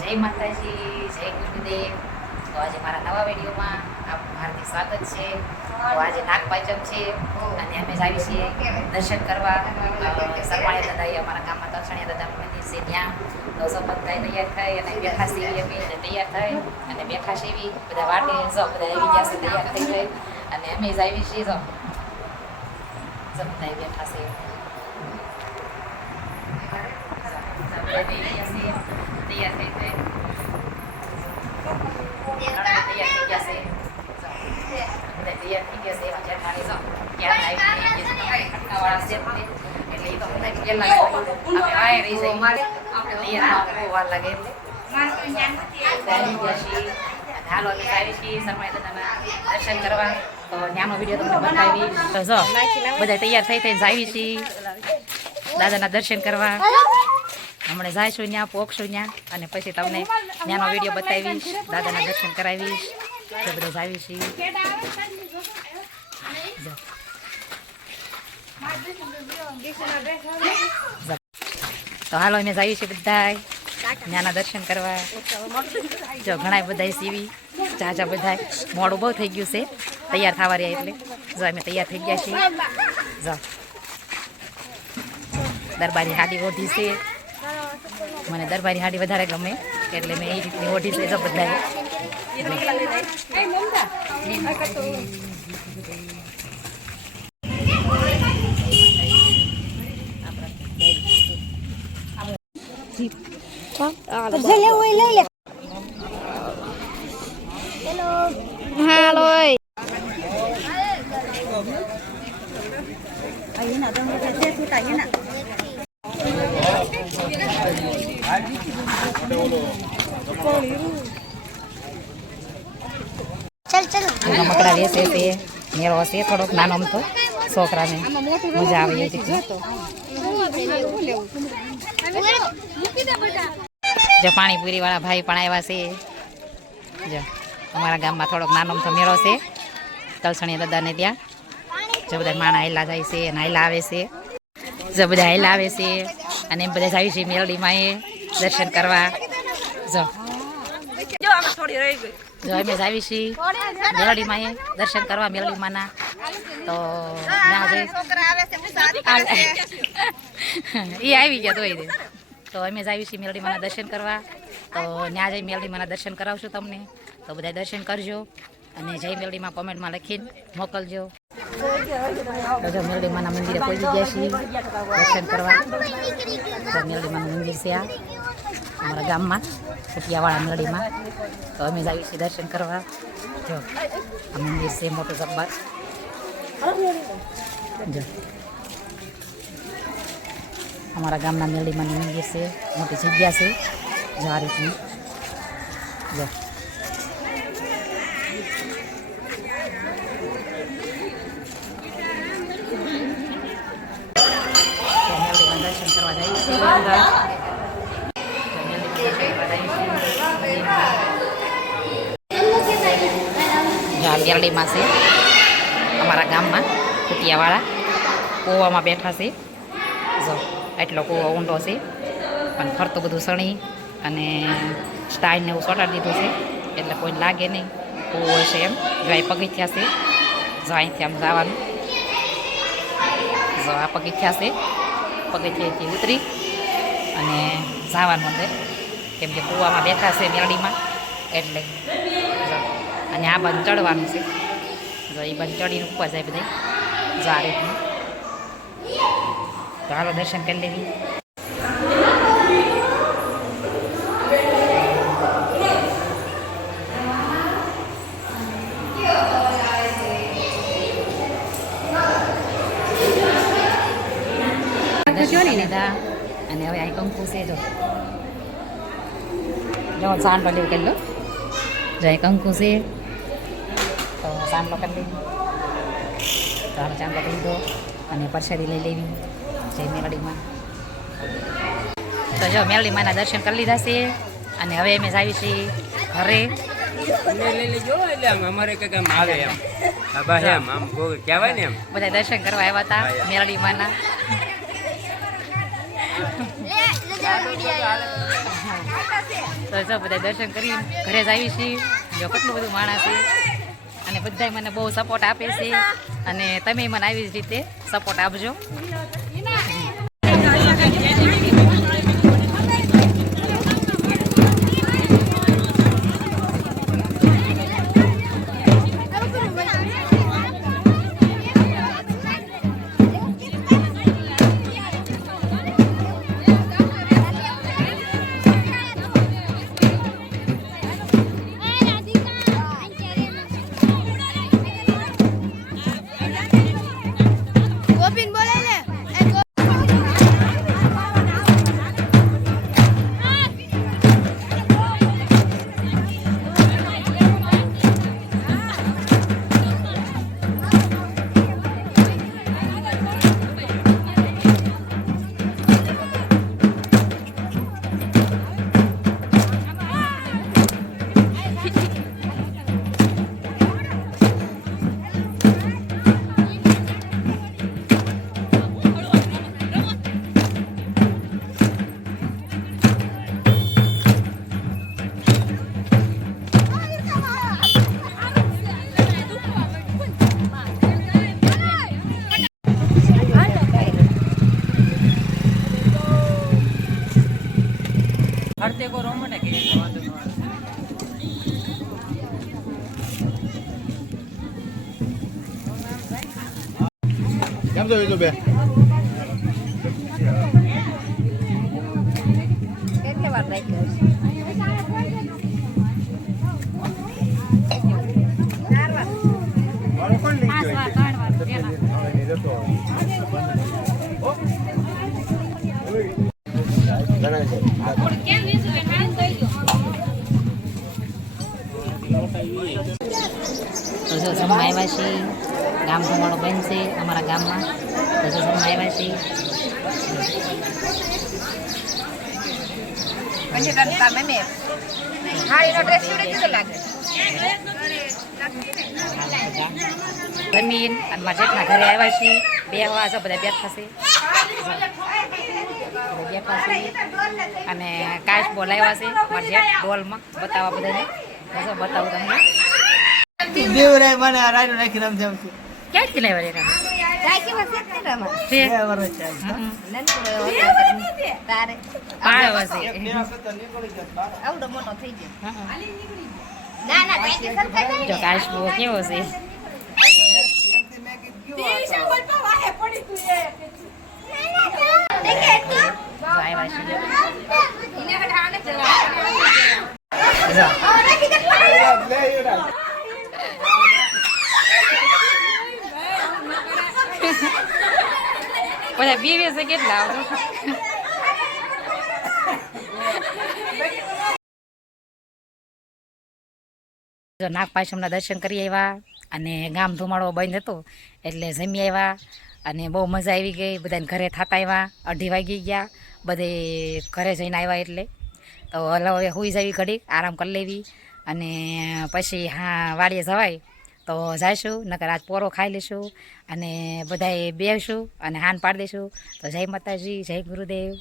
જય માતાજી, જય ગુરુદેવ. તો આજે મારા નવા વિડીયોમાં આપનું હાર્દિક સ્વાગત છે. તો આજે નાગપાંચમ છે અને અમે આવી છીએ દર્શન કરવા સરવાળે દાદા અમારા ગામમાં તરછણિયા દાદાનું મંદિર છે ત્યાં. તો સૌ બધા તૈયાર થઈ અને બેઠા સેવી અમે તૈયાર થઈ અને બેઠા સેવી બધા વાટે સૌ બધા આવી ગયા છે તૈયાર થઈ ગઈ અને અમે જ આવી છીએ સૌ બધા બેઠા છે. તૈયાર થઈ ગઈ તૈયાર થઈ ગયા છે બધા તૈયાર થઈ ગયા છે એવા જેઠાણી સૌ ત્યાં વાળા છે એટલે એ તો બધા પહેલા અમે આય રહી છે તૈયાર બહુ વાર લાગે એટલે હાલો અમે આવી છીએ સરમાઈ દાદાના દર્શન કરવા. તો ત્યાંનો વિડીયો તમને બતાવી તો જો બધા તૈયાર થઈ થઈને આવી છીએ દાદાના દર્શન કરવા. હમણાં જઈશું ત્યાં પોખશું ત્યાં અને પછી તમને ત્યાંનો વિડીયો બતાવીશ, દાદાના દર્શન કરાવીશ. તો બધા આવી છીએ. તો હાલો અમે જઈએ છીએ બધા ત્યાંના દર્શન કરવા. જો ઘણા બધા સીવી જાજા બધા મોડું બહુ થઈ ગયું છે તૈયાર થવા રહ્યા એટલે જો અમે તૈયાર થઈ ગયા છીએ. જો દરબારી હાડી ઓઢી છે, મને દરબારી હાડી વધારે ગમે એટલે મેં એ રીતની ઓઢી છે. જો બધા રમકડા વેચે છે, મેળો છે થોડોક નાનો આમ તો છોકરાને મજા આવે એ રીતનું. જો પાણીપુરી વાળા ભાઈ પણ આવ્યા છે. જો અમારા ગામમાં થોડોક નાનો તો મેળો છે તલસણીયા દાદાને ત્યાં. જો બધા માણા હેલા જાય છે અને હેલા આવે છે. જો બધા હેલા આવે છે અને એમ બધા આવી છે મેલડીમાં એ દર્શન કરવા. જો જો અમે જ આવી છીએ મેલડીમાં એ દર્શન કરવા મેલડીમાંના. તો એ આવી ગયા તોય તો અમે જ આવી છીએ મેલડીમાંના દર્શન કરવા. તો ત્યાં જઈ મેલડીમાંના દર્શન કરાવશું તમને. તો બધા દર્શન કરજો અને જય મેલડીમાં કોમેન્ટમાં લખીને મોકલજો. તો જો મેલડીમાંના મંદિરે પહોંચી ગયા છીએ દર્શન કરવા. તો મેલડીમાંનું મંદિર છે આ અમારા ગામમાં કુટિયાવાળા મેલડીમાં. તો અમે જ આવી છીએ દર્શન કરવા. જો આ મંદિર છે મોટું જબ્બર. જો અમારા ગામના મેલડીમાંનું મંદિર છે, મોટી જગ્યા છે. જો આ રીતની જો દર્શન કરવા જઈએ છીએ. મેલડીમાં છે અમારા ગામમાં કુટિયાવાળા કૂવામાં બેઠા છે. જો એટલો કૂવો ઊંડો છે પણ ફરતું બધું સણી અને સ્ટાઇલને એવું ચોંટાડી દીધું છે એટલે કોઈને લાગે નહીં કૂવો હશે એમ. જો અહીં પગથિયા છે, જો અહીંથી આમ જવાનું. જો આ પગથિયા છે, પગથિયાથી ઉતરી અને જવાનું અંદર કેમ કે કૂવામાં બેઠા છે મેલડીમાં એટલે. અને આ બાજુ ચડવાનું છે. જો એ બાજુ ચડીને ઉપર જાય બધા. જો આ રીતનું. તો હાલો દર્શન કરી લેવી. લીધા અને હવે અહીં કંકુ છે. જો ચાંદલો લેવું કરી લો. જો અહીં કંકુ છે તો ચાંદલો કરી લેવી. તો હાલો ચાંદલો કરી લીધો અને પ્રસાદી લઈ લેવી જય મેલડીમાં. તો જો મેલડીમાંના દર્શન કરી લીધા છે અને હવે અમે આવી છીએ ઘરે. બધા દર્શન કરવા આવ્યા હતા મેલડીમાંના. તો જો બધા દર્શન કરી ઘરે જ આવી છીએ. જો કેટલું બધું માણસ છે અને બધાય મને બહુ સપોર્ટ આપે છે અને તમે મને આવી જ રીતે સપોર્ટ આપજો. કેમ છો વિજુ બે? કેટલી વાર રાખ્યો તો જો જમવા આવ્યા છીએ. ગામ ધુમાડો બનશે અમારા ગામમાં. તો જો જમવા આવ્યા છીએ. જમીન અને મારા જેઠના ઘરે આવ્યા છીએ. બેહવા જો બધા બેઠા છે. બેઠા છે અને કાચ બોલાવ્યા છે મારા જેઠ ડોલમાં બતાવવા બધાને. જો બતાવું તમને. દેવરાય મને આ રાયડો નાખી રમશે એમ છું. ક્યાંથી લાવ્યા રેખા? છે. પાડવા છે. જો કાચબો કેવો છે. બધા બીવે છે કેટલા આવજો. નાગપાંચમના દર્શન કરી આવ્યા અને ગામ ધુમાડો બંધ હતો એટલે જમી આવ્યા અને બહુ મજા આવી ગઈ. બધાને ઘરે થતા આવ્યા 2:30 વાગી ગયા. બધે ઘરે જઈને આવ્યા એટલે તો હવે સુઈ જવી ઘડીક આરામ કરી લેવી અને પછી હા વાડીએ જવાય તો જઈશું. નકર આજ પોરો ખાઈ લઈશું અને બધાએ બેસશું અને હાન પાડી દઈશું. તો જય માતાજી, જય ગુરુદેવ.